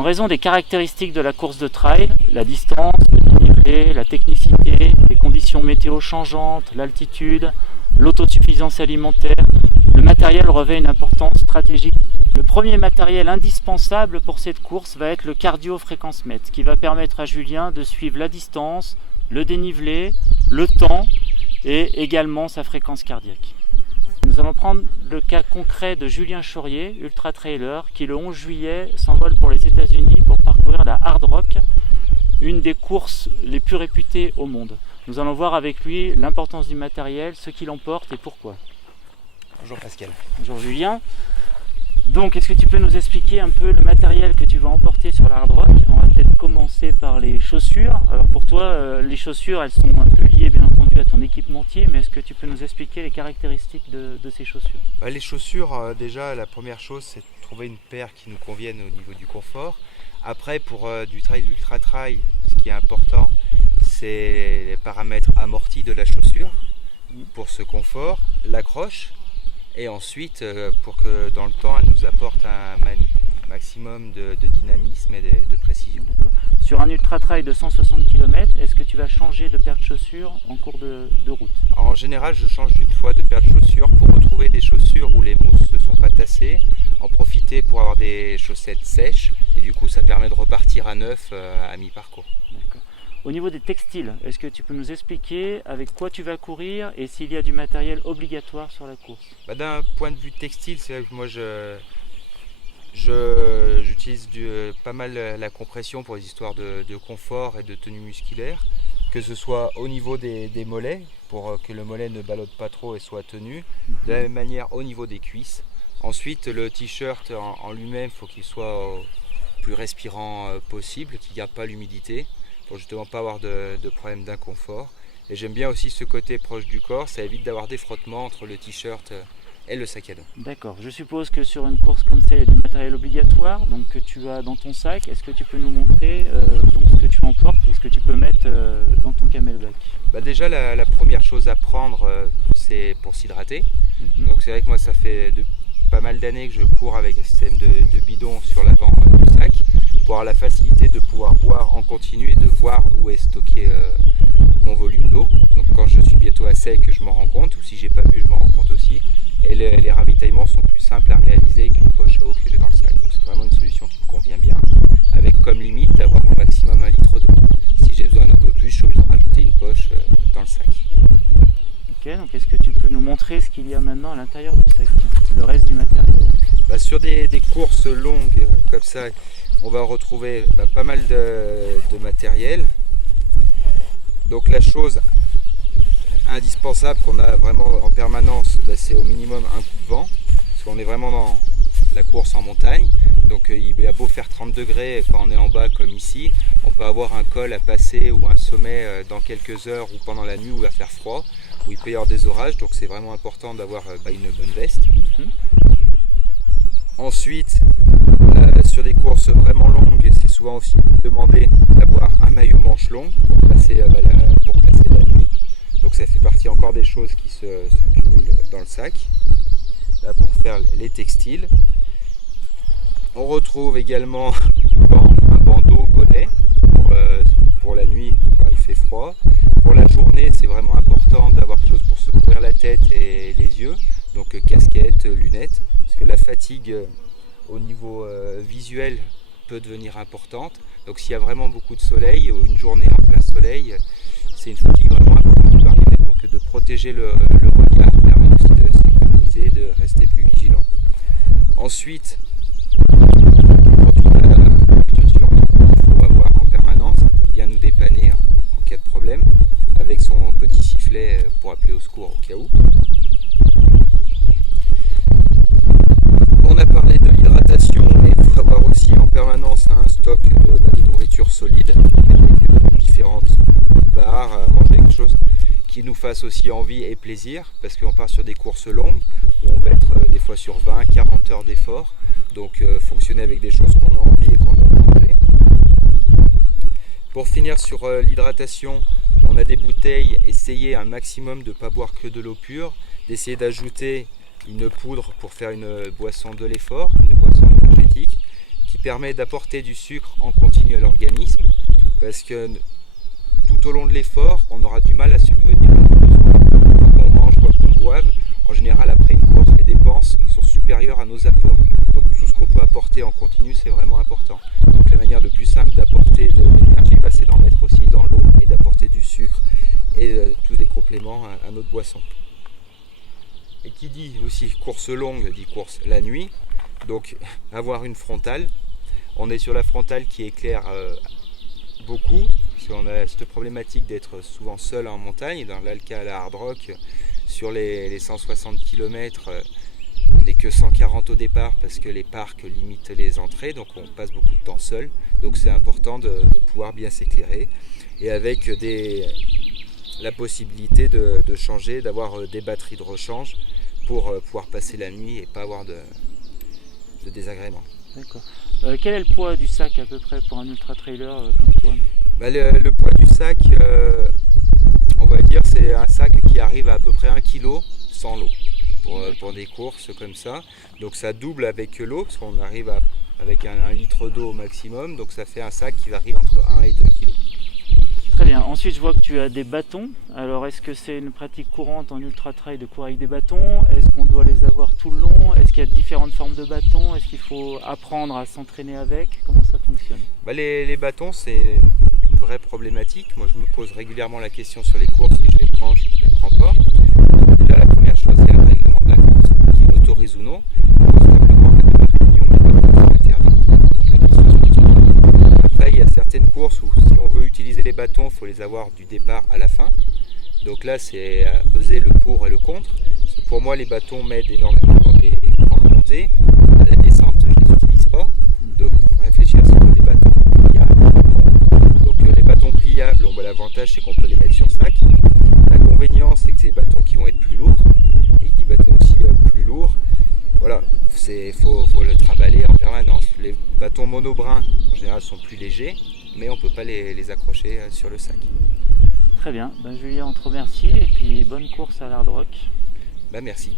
En raison des caractéristiques de la course de trail, la distance, le dénivelé, la technicité, les conditions météo changeantes, l'altitude, l'autosuffisance alimentaire, le matériel revêt une importance stratégique. Le premier matériel indispensable pour cette course va être le cardio-fréquence-mètre, qui va permettre à Julien de suivre la distance, le dénivelé, le temps et également sa fréquence cardiaque. Nous allons prendre le cas concret de Julien Chaurier, ultra-trailer, qui le 11 juillet s'envole pour les États-Unis pour parcourir la Hard Rock, une des courses les plus réputées au monde. Nous allons voir avec lui l'importance du matériel, ce qu'il emporte et pourquoi. Bonjour Pascal. Bonjour Julien. Donc, est-ce que tu peux nous expliquer un peu le matériel que tu vas emporter sur la Hard Rock? On va peut-être commencer par les chaussures. Alors pour toi, les chaussures, elles sont un peu liées bien entendu à ton équipementier, mais est-ce que tu peux nous expliquer les caractéristiques de ces chaussures? Les chaussures, déjà la première chose c'est de trouver une paire qui nous convienne au niveau du confort. Après pour du trail, l'ultra trail, ce qui est important c'est les paramètres amortis de la chaussure pour ce confort, l'accroche. Et ensuite, pour que dans le temps, elle nous apporte un maximum de dynamisme et de précision. Sur un ultra-trail de 160 km, est-ce que tu vas changer de paire de chaussures en cours de route? En général, je change une fois de paire de chaussures pour retrouver des chaussures où les mousses ne sont pas tassées, en profiter pour avoir des chaussettes sèches, et du coup, ça permet de repartir à neuf à mi-parcours. D'accord. Au niveau des textiles, est-ce que tu peux nous expliquer avec quoi tu vas courir et s'il y a du matériel obligatoire sur la course? D'un point de vue textile, c'est là que moi j'utilise pas mal la compression pour les histoires de confort et de tenue musculaire, que ce soit au niveau des mollets, pour que le mollet ne ballotte pas trop et soit tenu, de la même manière au niveau des cuisses. Ensuite, le t-shirt en lui-même, il faut qu'il soit plus respirant possible, qu'il ne garde pas l'humidité, pour justement pas avoir de problème d'inconfort. Et j'aime bien aussi ce côté proche du corps, ça évite d'avoir des frottements entre le t-shirt et le sac à dos. D'accord, je suppose que sur une course comme ça, il y a du matériel obligatoire donc que tu as dans ton sac. Est-ce que tu peux nous montrer donc ce que tu emportes et ce que tu peux mettre dans ton camelback? Déjà la première chose à prendre, c'est pour s'hydrater. Donc c'est vrai que moi ça fait pas mal d'années que je cours avec un système de bidon sur l'avant du sac, pour avoir la facilité de pouvoir boire en continu et de voir où est stocké mon volume d'eau. Donc quand je suis bientôt à sec, je m'en rends compte, ou si j'ai pas bu, je m'en rends compte aussi. Et les ravitaillements sont plus simples à réaliser qu'une poche à eau que j'ai dans le sac. Donc c'est vraiment une solution qui me convient bien, avec comme limite d'avoir au maximum 1 litre d'eau. Si j'ai besoin d'un peu plus, je suis obligé de rajouter une poche dans le sac. Ok, donc est-ce que tu peux nous montrer ce qu'il y a maintenant à l'intérieur du sac, le reste du matériel? Sur des courses longues comme ça, on va retrouver pas mal de matériel. Donc la chose indispensable qu'on a vraiment en permanence, c'est au minimum un coup de vent, parce qu'on est vraiment dans la course en montagne. Donc il a beau faire 30 degrés quand on est en bas comme ici, on peut avoir un col à passer ou un sommet dans quelques heures ou pendant la nuit où il va faire froid, où il peut y avoir des orages, donc c'est vraiment important d'avoir une bonne veste. Ensuite, sur des courses vraiment longues, c'est souvent aussi demandé d'avoir un maillot manche longue pour passer la nuit. Donc ça fait partie encore des choses qui se cumulent dans le sac. Là pour faire les textiles. On retrouve également un bandeau, bonnet pour la nuit quand il fait froid. Pour la journée, c'est vraiment important d'avoir quelque chose pour se couvrir la tête et les yeux. Donc casquette, lunettes. Parce que la fatigue au niveau visuel peut devenir importante. Donc s'il y a vraiment beaucoup de soleil, ou une journée en plein soleil, c'est une fatigue vraiment importante qui peut arriver. Donc de protéger le regard permet aussi de s'économiser, de rester plus vigilant. Ensuite, on retrouve la couverture qu'il faut avoir en permanence. Ça peut bien nous dépanner en cas de problème, avec son petit sifflet pour appeler au secours au cas où. On a parlé de l'hydratation, mais il faut avoir aussi en permanence un stock de nourriture solide, avec différentes barres, à manger quelque chose qui nous fasse aussi envie et plaisir, parce qu'on part sur des courses longues, où on va être des fois sur 20-40 heures d'effort, donc fonctionner avec des choses qu'on a envie et qu'on aime manger. Pour finir sur l'hydratation, on a des bouteilles, essayez un maximum de ne pas boire que de l'eau pure, d'essayer d'ajouter une poudre pour faire une boisson de l'effort, une boisson énergétique, qui permet d'apporter du sucre en continu à l'organisme, parce que tout au long de l'effort, on aura du mal à subvenir à nos besoins. Quoi qu'on mange, quoi qu'on boive, en général après une course, les dépenses sont supérieures à nos apports. Donc tout ce qu'on peut apporter en continu, c'est vraiment important. Donc la manière le plus simple d'apporter de l'énergie, c'est d'en mettre aussi dans l'eau et d'apporter du sucre et tous les compléments à notre boisson. Et qui dit aussi course longue, dit course la nuit. Donc avoir une frontale. On est sur la frontale qui éclaire beaucoup, parce qu'on a cette problématique d'être souvent seul en montagne. Dans le cas à la Hard Rock, sur les 160 km, on n'est que 140 au départ parce que les parcs limitent les entrées, donc on passe beaucoup de temps seul. Donc c'est important de pouvoir bien s'éclairer. Et avec la possibilité de changer, d'avoir des batteries de rechange pour pouvoir passer la nuit et pas avoir de désagréments. D'accord. Quel est le poids du sac à peu près pour un ultra-trailer comme toi? Le poids du sac, on va dire, c'est un sac qui arrive à peu près 1 kg sans l'eau pour des courses comme ça. Donc ça double avec l'eau, parce qu'on arrive avec 1 litre d'eau au maximum, donc ça fait un sac qui varie entre 1 et 2 kg. Très bien. Ensuite, je vois que tu as des bâtons. Alors, est-ce que c'est une pratique courante en ultra-trail de courir avec des bâtons? Est-ce qu'on doit les avoir tout le long? Est-ce qu'il y a différentes formes de bâtons? Est-ce qu'il faut apprendre à s'entraîner avec? Comment ça fonctionne? Les bâtons, c'est une vraie problématique. Moi, je me pose régulièrement la question sur les courses, si je les prends, je ne les prends pas. Déjà, la première chose, c'est le règlement de la course, qui l'autorise ou non. Comme le Grand Raid de Perpignan, les bâtons sont interdits. Donc la question se pose pas. Après, il y a certaines courses où si on veut utiliser les bâtons, il faut les avoir du départ à la fin. Donc là, c'est à peser le pour et le contre. Parce que pour moi, les bâtons m'aident énormément dans les grandes montées. À la descente, je ne les utilise pas. Donc, il faut réfléchir sur des bâtons pliables. Donc, les bâtons pliables, l'avantage, c'est qu'on peut les mettre sur sac. L'inconvénient, c'est que c'est des bâtons qui vont être plus lourds. Et des bâtons aussi plus lourds. Voilà, il faut le trimballer en permanence. Les bâtons monobrins, en général, sont plus légers, mais on ne peut pas les accrocher sur le sac. Très bien, Julien, on te remercie et puis bonne course à l'Hard Rock. Merci.